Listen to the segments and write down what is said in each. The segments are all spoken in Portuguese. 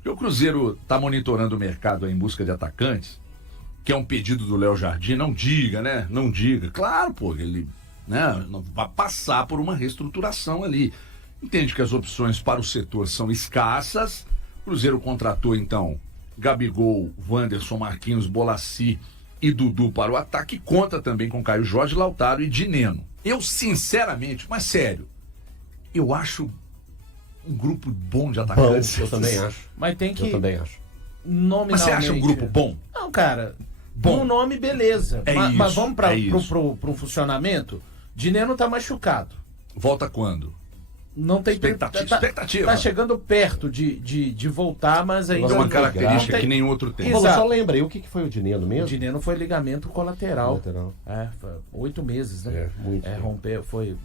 Porque o Cruzeiro está monitorando o mercado aí em busca de atacantes, que é um pedido do Léo Jardim. Não diga, né? Não diga. Claro, pô, ele, né, vai passar por uma reestruturação ali. Entende que as opções para o setor são escassas. O Cruzeiro contratou, então, Gabigol, Wanderson, Marquinhos, Bolassi e Dudu para o ataque. Conta também com Caio Jorge, Lautaro e Dineno. Eu, sinceramente, mas sério, eu acho um grupo bom de atacantes. Bom, eu também acho. Mas tem que... Eu também acho. Nominalmente... Mas você acha um grupo bom? Não, cara. Bom. Um nome, beleza. É mas, isso, mas vamos para é pro funcionamento. Dineno tá machucado. Volta quando? Não tem expectativa. Tá chegando perto de voltar, mas ainda É uma não característica tem... que nenhum outro tem. Exato. Só lembra aí, o que foi o Dineno mesmo? O Dineno foi ligamento colateral. Lateral. Foi 8 meses, né? Muito. Rompeu, foi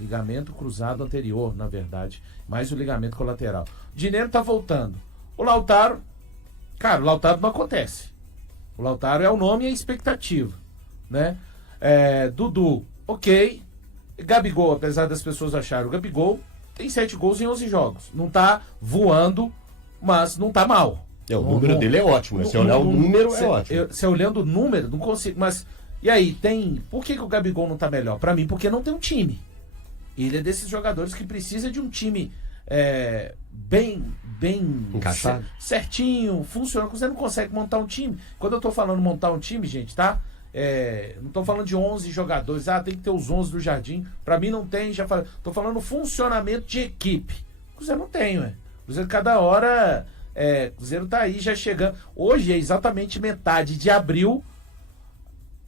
ligamento cruzado anterior, na verdade. Mais o ligamento colateral. O Dineno tá voltando. O Lautaro, cara, o Lautaro não acontece. O Lautaro é o nome e a expectativa, né? Dudu, ok. Gabigol, apesar das pessoas acharem, o Gabigol tem 7 gols em 11 jogos. Não tá voando, mas não tá mal. O número dele é ótimo. Se olhar o número, é ótimo. Se olhando o número, não consigo. Mas, e aí, tem... Por que o Gabigol não tá melhor? Pra mim, porque não tem um time. Ele é desses jogadores que precisa de um time bem encaixado, certinho, funcionando. Você não consegue montar um time. Quando eu tô falando montar um time, gente, tá? Não tô falando de 11 jogadores. Tem que ter os 11 do Jardim. Pra mim não tem, já falei. Tô falando funcionamento de equipe. O Cruzeiro não tem, ué. O Cruzeiro cada hora... o Cruzeiro tá aí já chegando. Hoje é exatamente metade de abril.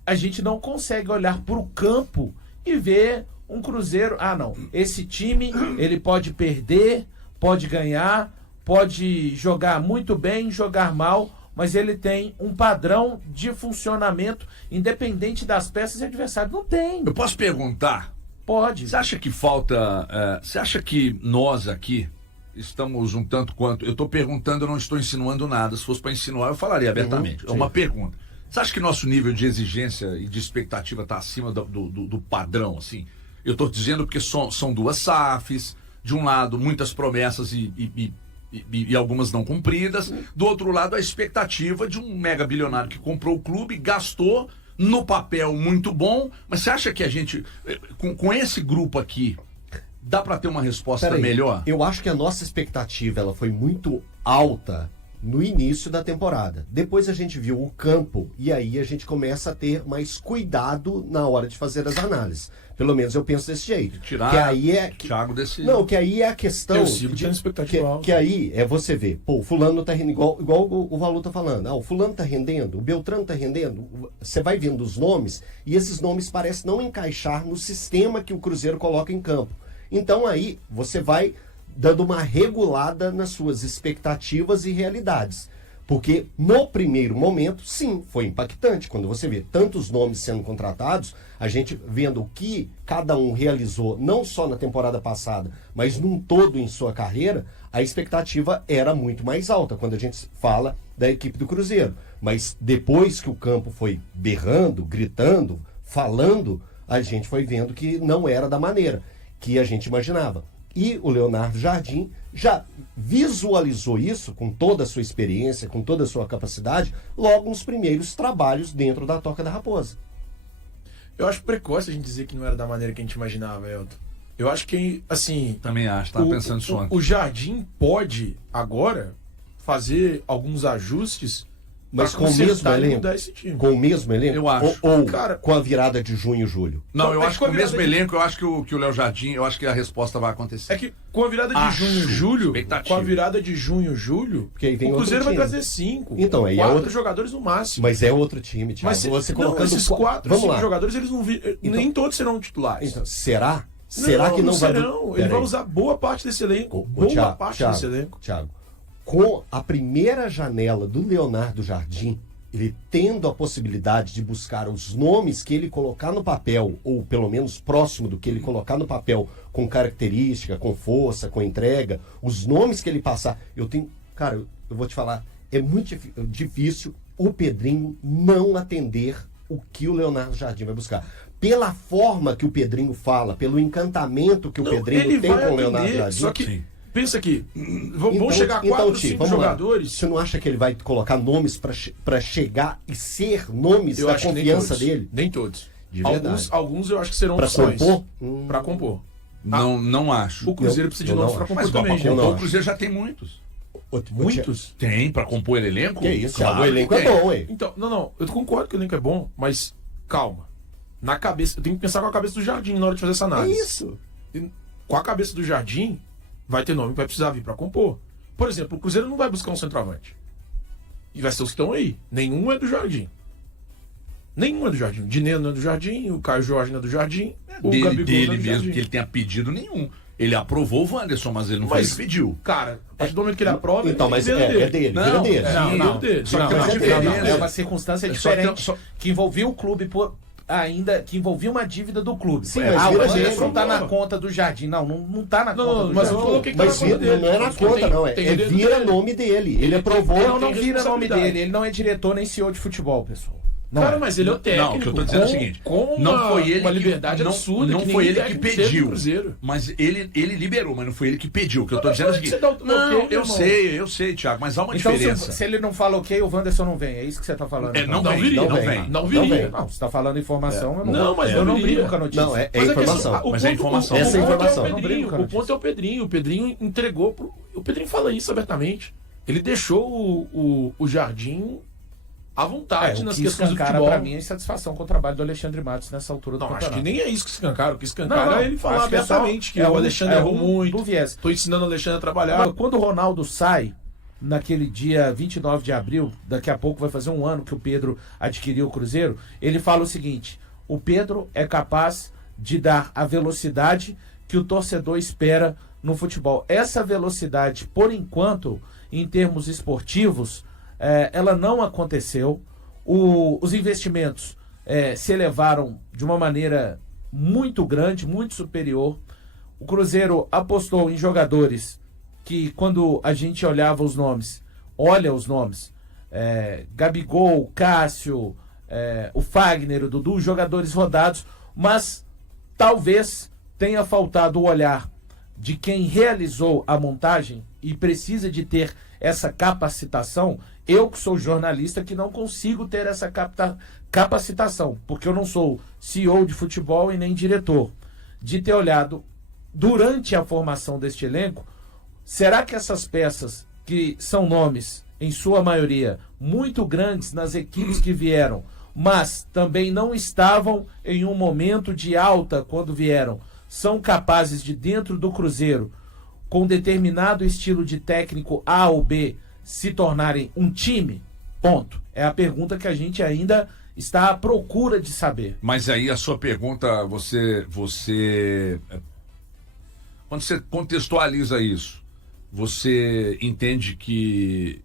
A gente não consegue olhar pro campo e ver um Cruzeiro. Não. Esse time, ele pode perder, pode ganhar, pode jogar muito bem, jogar mal, mas ele tem um padrão de funcionamento independente das peças e adversário. Não tem. Eu posso perguntar? Pode. Você acha que falta... você acha que nós aqui estamos um tanto quanto... Eu estou perguntando, eu não estou insinuando nada. Se fosse para insinuar, eu falaria abertamente. É uma pergunta. Você acha que nosso nível de exigência e de expectativa está acima do padrão, assim? Eu estou dizendo porque são duas SAFs. De um lado, muitas promessas e algumas não cumpridas. Do outro lado, a expectativa de um mega bilionário que comprou o clube, gastou no papel muito bom. Mas você acha que a gente, com esse grupo aqui, dá para ter uma resposta melhor? Eu acho que a nossa expectativa ela foi muito alta no início da temporada. Depois a gente viu o campo e aí a gente começa a ter mais cuidado na hora de fazer as análises. Pelo menos eu penso desse jeito. Tirar que aí Thiago desse... Não, que aí é a questão... Eu sigo tendo expectativa alta. Que aí é você ver, o fulano tá rendendo, igual o Valu tá falando, o fulano tá rendendo, o Beltrano tá rendendo, você vai vendo os nomes e esses nomes parecem não encaixar no sistema que o Cruzeiro coloca em campo. Então aí você vai dando uma regulada nas suas expectativas e realidades. Porque no primeiro momento, sim, foi impactante. Quando você vê tantos nomes sendo contratados, a gente vendo o que cada um realizou, não só na temporada passada, mas num todo em sua carreira, a expectativa era muito mais alta quando a gente fala da equipe do Cruzeiro. Mas depois que o campo foi berrando, gritando, falando, a gente foi vendo que não era da maneira que a gente imaginava. E o Leonardo Jardim já visualizou isso com toda a sua experiência, com toda a sua capacidade, logo nos primeiros trabalhos dentro da Toca da Raposa. Eu acho precoce a gente dizer que não era da maneira que a gente imaginava, Elton. Eu acho que, assim... Também acho, estava pensando nisso ontem. O Jardim pode, agora, fazer alguns ajustes... Mas com o mesmo elenco? Com o mesmo elenco? Eu acho. Ou cara, com a virada de junho e julho? Não, eu acho que com o mesmo elenco, eu acho que o Léo Jardim, eu acho que a resposta vai acontecer. É que com a virada de junho e julho, expectativa. Com a virada de junho e julho, o Cruzeiro vai trazer 5, então, aí 4 jogadores no máximo. Mas é outro time, Thiago. Mas você colocando esses 4, 5 jogadores, eles não nem todos serão titulares. Então, será? Será que não vai... Não, ele vai usar boa parte desse elenco. Boa parte desse elenco. Thiago, com a primeira janela do Leonardo Jardim, ele tendo a possibilidade de buscar os nomes que ele colocar no papel, ou pelo menos próximo do que ele colocar no papel, com característica, com força, com entrega, os nomes que ele passar, cara, eu vou te falar, é muito difícil o Pedrinho não atender o que o Leonardo Jardim vai buscar. Pela forma que o Pedrinho fala, pelo encantamento que o Pedrinho tem com o Leonardo Jardim. Só que pensa aqui, vão chegar 4 ou 5 jogadores. Você não acha que ele vai colocar nomes pra chegar e ser nomes Eu da acho que confiança nem todos. dele? Nem todos. De verdade. Alguns eu acho que serão Pra opções. compor? Pra compor. Não acho. O Cruzeiro precisa de eu nomes não pra acho. compor Mas também, pra gente. compor, o Cruzeiro já tem muitos. Muitos? Tem, pra compor elenco? Que isso, Claro o elenco que é tem. bom, hein? Então, não, eu concordo que o elenco é bom, mas calma. Na cabeça, eu tenho que pensar com a cabeça do Jardim na hora de fazer essa É análise. isso. Com a cabeça do Jardim, vai ter nome que vai precisar vir pra compor. Por exemplo, o Cruzeiro não vai buscar um centroavante. E vai ser os que estão aí. Nenhum é do Jardim. Nenhum é do Jardim. O Dinê não é do Jardim, o Caio Jorge não é do Jardim, o Dele Gabigol não é do mesmo, Jardim. que ele tenha pedido nenhum. Ele aprovou o Wanderson, mas ele não Mas- fez, pediu. Cara, a partir do momento que ele aprova, Então, mas vira é dele, Não, vira dele. é. Não, não, dele. Só não, que não, tem uma não, diferença. é uma circância Só tem- diferente só- que envolvia o clube ainda, que envolvia uma dívida do clube. Sim, mas o vira Wanderson dele. tá na conta do Jardim. Não tá na Não, conta não, do mas Jardim. eu coloquei que Mas tá na conta dele. não é na conta, Tem- não. tem É dedo vira dele. nome dele. Ele aprovou. Não vira nome responsabilidade. dele. Ele não é diretor nem CEO de futebol, pessoal. Não Cara, é. mas ele é o técnico. Não, o que eu tô dizendo é o seguinte: com não foi ele uma que- liberdade não, absurda. não que foi nenhum ele que técnico teve no pediu. Cruzeiro. Mas ele liberou, mas não foi ele que pediu. O que eu tô Mas dizendo é o como é que seguinte: você dá o não, ok, eu irmão? sei, Thiago, mas há uma Então, diferença. se ele não fala ok, o Wanderson não vem. É isso que você tá falando. É, então. não vem, não vem. Não viria. Não, você tá falando informação, eu não, Não, mas eu não não viria. brinco com a notícia. Não, é Mas a informação. questão- Mas é informação. Essa é ponto informação. o Não Pedrinho, brinco, cara. o ponto é o Pedrinho. O Pedrinho entregou pro... O Pedrinho fala isso abertamente. Ele deixou o Jardim à vontade o nas que questões do escancara futebol. pra mim é insatisfação com o trabalho do Alexandre Matos nessa altura do Não, acho campeonato. que nem é isso que escancara. O que escancara é ele falar acho que é só- abertamente que é o um- Alexandre é errou um muito. do viés. Tô ensinando o Alexandre a trabalhar. Quando o Ronaldo sai, naquele dia 29 de abril, daqui a pouco vai fazer um ano que o Pedro adquiriu o Cruzeiro, ele fala o seguinte: o Pedro é capaz de dar a velocidade que o torcedor espera no futebol. Essa velocidade, por enquanto, em termos esportivos, ela não aconteceu. Os investimentos se elevaram de uma maneira muito grande, muito superior. O Cruzeiro apostou em jogadores que, quando a gente olhava os nomes, Gabigol, Cássio, o Fagner, o Dudu, jogadores rodados, mas talvez tenha faltado o olhar de quem realizou a montagem e precisa de ter essa capacitação. Eu, que sou jornalista, que não consigo ter essa capacitação, porque eu não sou CEO de futebol e nem diretor, de ter olhado durante a formação deste elenco, será que essas peças, que são nomes, em sua maioria, muito grandes nas equipes que vieram, mas também não estavam em um momento de alta quando vieram, são capazes de, dentro do Cruzeiro, com determinado estilo de técnico A ou B, se tornarem um time? Ponto. É a pergunta que a gente ainda está à procura de saber. Mas aí a sua pergunta, você quando você contextualiza isso, você entende que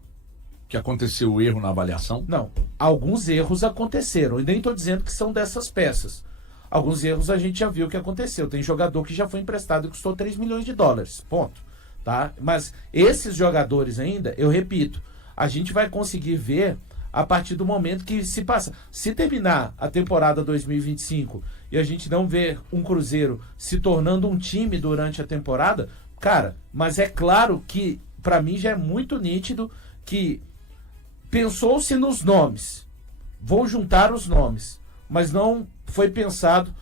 aconteceu o erro na avaliação? Não, alguns erros aconteceram, e nem estou dizendo que são dessas peças. Alguns erros a gente já viu que aconteceu. Tem jogador que já foi emprestado e custou 3 milhões de dólares, ponto. Tá? Mas esses jogadores ainda, eu repito, a gente vai conseguir ver a partir do momento que se passa. Se terminar a temporada 2025 e a gente não ver um Cruzeiro se tornando um time durante a temporada, cara, mas é claro que para mim já é muito nítido que pensou-se nos nomes, vou juntar os nomes, mas não foi pensado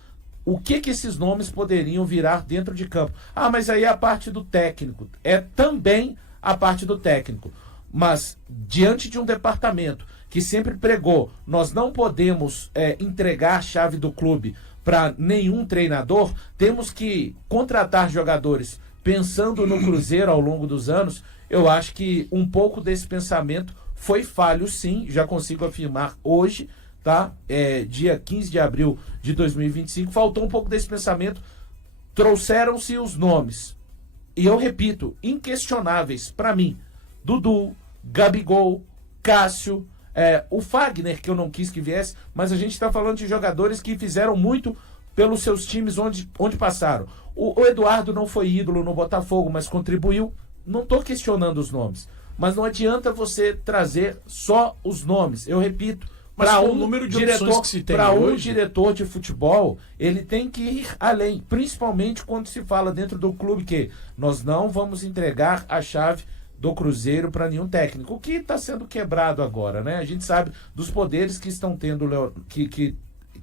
o que esses nomes poderiam virar dentro de campo. Ah, mas aí é a parte do técnico. É também a parte do técnico. Mas, diante de um departamento que sempre pregou, nós não podemos entregar a chave do clube para nenhum treinador, temos que contratar jogadores pensando no Cruzeiro ao longo dos anos. Eu acho que um pouco desse pensamento foi falho, sim, já consigo afirmar hoje, tá? Dia 15 de abril de 2025, faltou um pouco desse pensamento, trouxeram-se os nomes, e eu repito, inquestionáveis para mim: Dudu, Gabigol, Cássio, o Fagner, que eu não quis que viesse, mas a gente está falando de jogadores que fizeram muito pelos seus times onde passaram. O Eduardo não foi ídolo no Botafogo, mas contribuiu. Não estou questionando os nomes, mas não adianta você trazer só os nomes. Eu repito, Mas para com o número de opções que se tem hoje, diretor de futebol, ele tem que ir além, principalmente quando se fala dentro do clube que nós não vamos entregar a chave do Cruzeiro para nenhum técnico, o que está sendo quebrado agora, né? A gente sabe dos poderes que estão tendo que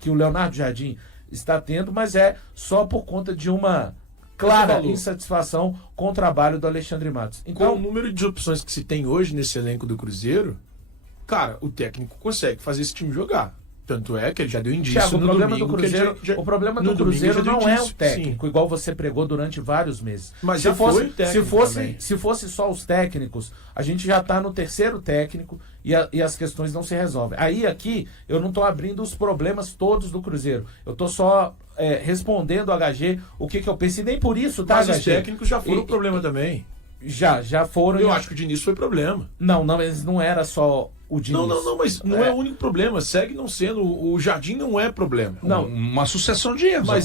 o Leonardo Jardim está tendo, mas é só por conta de uma clara insatisfação com o trabalho do Alexandre Matos. Então, com o número de opções que se tem hoje nesse elenco do Cruzeiro, cara, o técnico consegue fazer esse time jogar. Tanto é que ele já deu indício Thiago, no domingo. O problema do Cruzeiro não é o técnico, igual você pregou durante vários meses. Mas já foi o técnico se fosse só os técnicos, a gente já está no terceiro técnico e as questões não se resolvem. Aí aqui eu não estou abrindo os problemas todos do Cruzeiro. Eu estou só respondendo ao HG o que eu pensei. Nem por isso, tá, Mas HG? os técnicos já foram problema também. Já foram. Eu acho que o Diniz foi problema. Não, mas não era só o Diniz. Não, mas não é o único problema. Segue não sendo. O Jardim não é problema. Não, uma sucessão de erros. Mas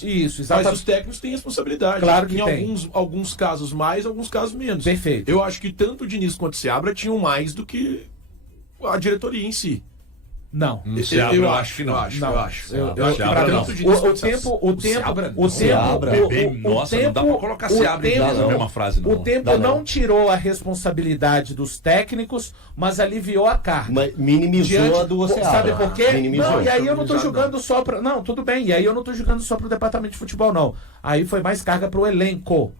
Isso, exatamente. Mas os técnicos têm responsabilidade. Claro que em tem. alguns casos mais, alguns casos menos. Perfeito. Eu acho que tanto o Diniz quanto o Seabra tinham mais do que a diretoria em si. Não. Eu acho que não. Eu acho que Nossa, não dá pra colocar Seabra na mesma frase, não. O tempo não tirou a responsabilidade dos técnicos, mas aliviou a carga. Mas minimizou a do Seabra. Sabe por quê? Minimizou. Não, e aí eu não tô julgando só pra... Não, tudo bem. E aí eu não tô julgando só pro departamento de futebol, não. Aí foi mais carga pro elenco.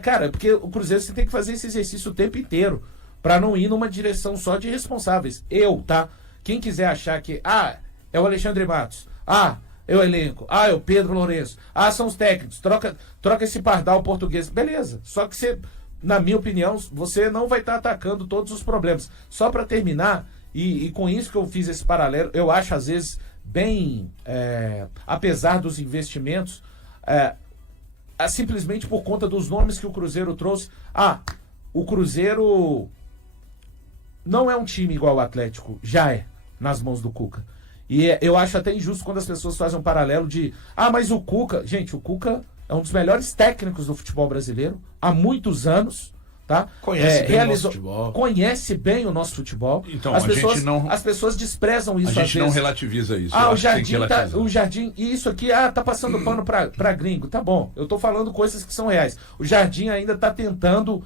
Cara, porque o Cruzeiro você tem que fazer esse exercício o tempo inteiro pra não ir numa direção só de responsáveis. Tá? Quem quiser achar que, é o Alexandre Matos, é o elenco, é o Pedro Lourenço, são os técnicos, troca esse pardal português, beleza. Só que você, na minha opinião, você não vai estar atacando todos os problemas. Só para terminar, e com isso que eu fiz esse paralelo, eu acho às vezes bem, apesar dos investimentos, simplesmente por conta dos nomes que o Cruzeiro trouxe, o Cruzeiro não é um time igual o Atlético, já é, nas mãos do Cuca. E eu acho até injusto quando as pessoas fazem um paralelo de, mas o Cuca... Gente, o Cuca é um dos melhores técnicos do futebol brasileiro, há muitos anos, tá? Conhece bem o nosso futebol. Conhece bem o nosso futebol. Então, as pessoas desprezam isso às vezes. A gente não relativiza isso. O Jardim, e isso aqui, tá passando pano pra gringo. Tá bom, eu tô falando coisas que são reais. O Jardim ainda tá tentando...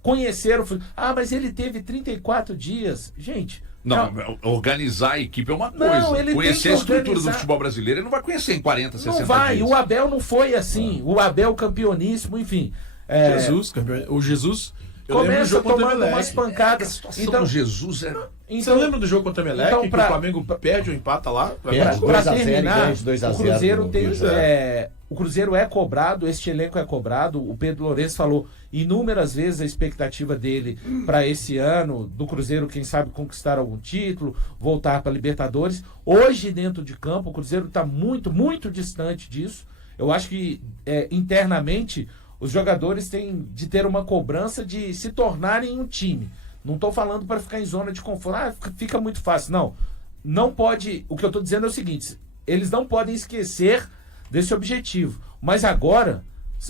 conhecer o futebol. Mas ele teve 34 dias. Gente... Não, organizar a equipe é uma coisa. Ele conhecer a estrutura do futebol brasileiro, ele não vai conhecer em 40, 60 não vai. dias. O Abel não foi assim. O Abel campeoníssimo, enfim. Jesus, campeão. O Jesus... Começa tomando umas pancadas. Então, Jesus Você lembra do jogo contra o Emelec? Que o Flamengo perde ou empata lá? Para terminar, o Cruzeiro tem... O Cruzeiro é cobrado, este elenco é cobrado. O Pedro Lourenço falou inúmeras vezes a expectativa dele para esse ano, do Cruzeiro, quem sabe, conquistar algum título, voltar para a Libertadores. Hoje, dentro de campo, o Cruzeiro está muito, muito distante disso. Eu acho que, internamente, os jogadores têm de ter uma cobrança de se tornarem um time. Não estou falando para ficar em zona de conforto. Fica muito fácil. Não pode... O que eu estou dizendo é o seguinte, eles não podem esquecer desse objetivo. Mas agora,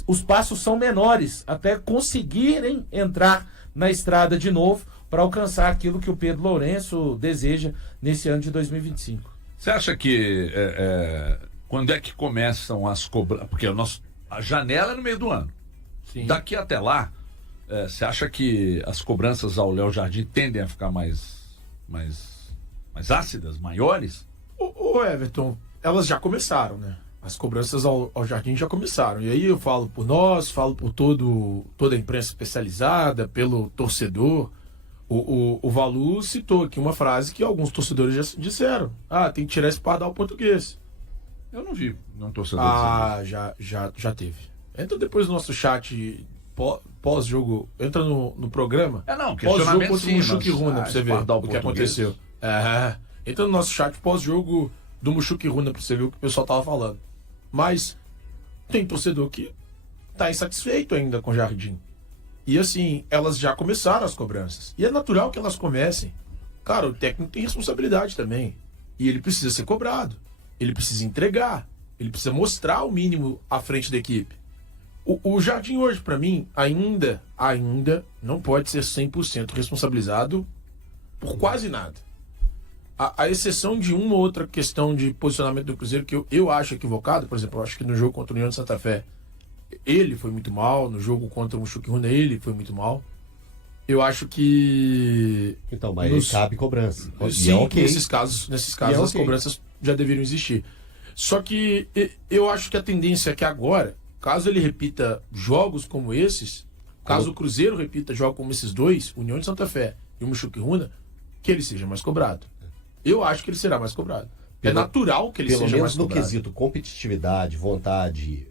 os passos são menores até conseguirem entrar na estrada de novo para alcançar aquilo que o Pedro Lourenço deseja nesse ano de 2025. Você acha que quando é que começam as cobranças? Porque a janela é no meio do ano. Sim. Daqui até lá, você acha que as cobranças ao Léo Jardim tendem a ficar mais ácidas, maiores? Ô Everton, elas já começaram, né? As cobranças ao Jardim já começaram. E aí eu falo por nós, falo por toda a imprensa especializada, pelo torcedor. O Valu citou aqui uma frase que alguns torcedores já disseram. Tem que tirar esse pardal português. Eu não vi um torcedor dizendo. Já teve. Entra depois no nosso chat pós-jogo, entra no programa. Pós-jogo contra o Mushuki Runa pra você ver o que aconteceu. Entra no nosso chat pós-jogo do Mushuki Runa pra você ver o que o pessoal tava falando. Mas tem torcedor que tá insatisfeito ainda com o Jardim. E assim, elas já começaram as cobranças. E é natural que elas comecem. Cara, o técnico tem responsabilidade também. E ele precisa ser cobrado. Ele precisa entregar. Ele precisa mostrar o mínimo à frente da equipe. O Jardim hoje, para mim, ainda não pode ser 100% responsabilizado por quase nada. A exceção de uma ou outra questão de posicionamento do Cruzeiro que eu acho equivocado, por exemplo, eu acho que no jogo contra o União de Santa Fé ele foi muito mal, no jogo contra o Mushuc-Runa ele foi muito mal. Eu acho que... Então, mas cabe cobrança. Sim, okay. nesses casos as cobranças já deveriam existir. Só que eu acho que a tendência é que agora, caso ele repita jogos como esses, caso o Cruzeiro repita jogos como esses dois, União de Santa Fé e o Mushuc-Runa, que ele seja mais cobrado. Eu acho que ele será mais cobrado. É natural que ele seja mais cobrado. Pelo menos no quesito competitividade, vontade,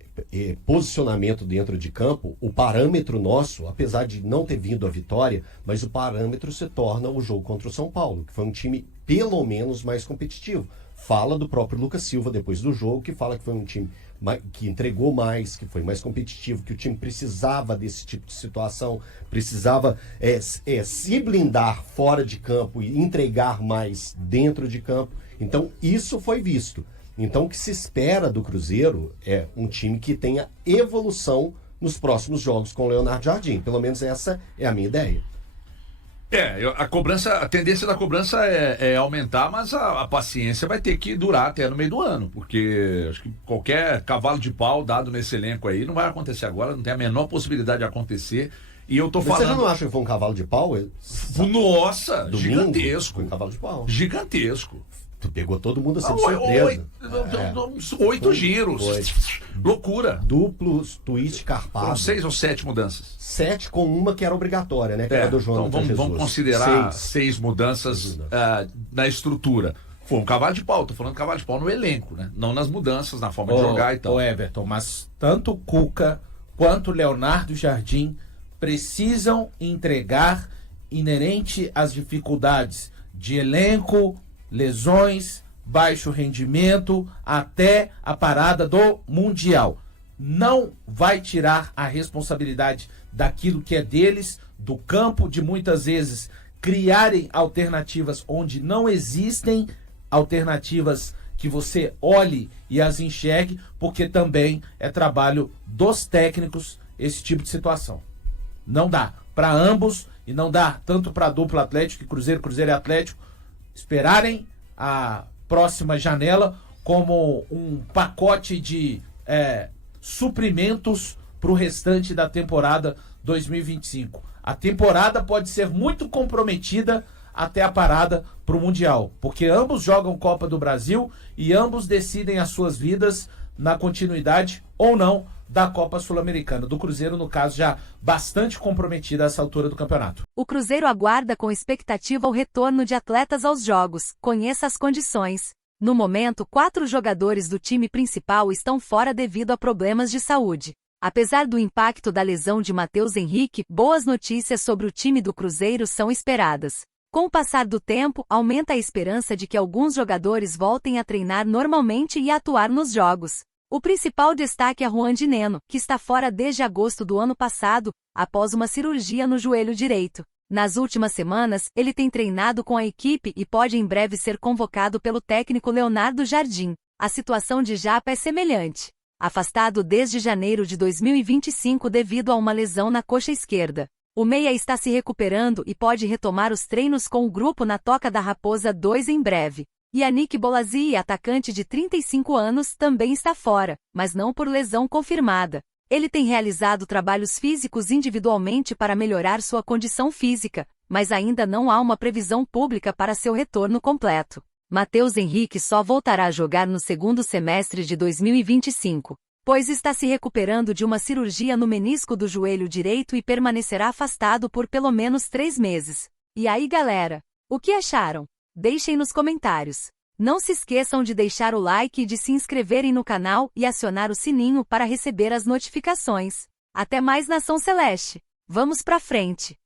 posicionamento dentro de campo, o parâmetro nosso, apesar de não ter vindo a vitória, mas o parâmetro se torna o jogo contra o São Paulo, que foi um time pelo menos mais competitivo. Fala do próprio Lucas Silva depois do jogo, que fala que foi um time que entregou mais, que foi mais competitivo, que o time precisava desse tipo de situação, precisava se blindar fora de campo e entregar mais dentro de campo. Então, isso foi visto. Então, o que se espera do Cruzeiro é um time que tenha evolução nos próximos jogos com o Leonardo Jardim. Pelo menos essa é a minha ideia. A tendência da cobrança é aumentar, mas a paciência vai ter que durar até no meio do ano, porque acho que qualquer cavalo de pau dado nesse elenco aí não vai acontecer agora, não tem a menor possibilidade de acontecer. E eu tô falando... Você já não acha que foi um cavalo de pau? Nossa, domingo, gigantesco. Foi um cavalo de pau. Gigantesco. Tu pegou todo mundo assim de surpresa. 8 giros. Loucura. Duplos, twist carpado. Foram 6 ou 7 mudanças. 7 com uma que era obrigatória, né? Que era do João. Então vamos considerar 6 mudanças na estrutura. Foi um cavalo de pau, tô falando cavalo de pau no elenco, né? Não nas mudanças, na forma de jogar e tal. Ô Everton, mas tanto o Cuca quanto o Leonardo Jardim precisam entregar inerente às dificuldades de elenco, lesões, baixo rendimento, até a parada do Mundial. Não vai tirar a responsabilidade daquilo que é deles, do campo, de muitas vezes criarem alternativas onde não existem alternativas que você olhe e as enxergue, porque também é trabalho dos técnicos esse tipo de situação. Não dá para ambos e não dá tanto para a dupla Atlético e Cruzeiro e Atlético esperarem a próxima janela como um pacote de suprimentos para o restante da temporada 2025. A temporada pode ser muito comprometida até a parada para o Mundial, porque ambos jogam Copa do Brasil e ambos decidem as suas vidas na continuidade ou não da Copa Sul-Americana. Do Cruzeiro, no caso, já bastante comprometida a essa altura do campeonato. O Cruzeiro aguarda com expectativa o retorno de atletas aos jogos. Conheça as condições. No momento, 4 jogadores do time principal estão fora devido a problemas de saúde. Apesar do impacto da lesão de Matheus Henrique, boas notícias sobre o time do Cruzeiro são esperadas. Com o passar do tempo, aumenta a esperança de que alguns jogadores voltem a treinar normalmente e a atuar nos jogos. O principal destaque é Juan de Neno, que está fora desde agosto do ano passado, após uma cirurgia no joelho direito. Nas últimas semanas, ele tem treinado com a equipe e pode em breve ser convocado pelo técnico Leonardo Jardim. A situação de Japa é semelhante. Afastado desde janeiro de 2025 devido a uma lesão na coxa esquerda. O meia está se recuperando e pode retomar os treinos com o grupo na Toca da Raposa 2 em breve. Yannick Bolasie, atacante de 35 anos, também está fora, mas não por lesão confirmada. Ele tem realizado trabalhos físicos individualmente para melhorar sua condição física, mas ainda não há uma previsão pública para seu retorno completo. Matheus Henrique só voltará a jogar no segundo semestre de 2025, pois está se recuperando de uma cirurgia no menisco do joelho direito e permanecerá afastado por pelo menos 3 meses. E aí, galera? O que acharam? Deixem nos comentários. Não se esqueçam de deixar o like e de se inscreverem no canal e acionar o sininho para receber as notificações. Até mais, Nação Celeste! Vamos pra frente!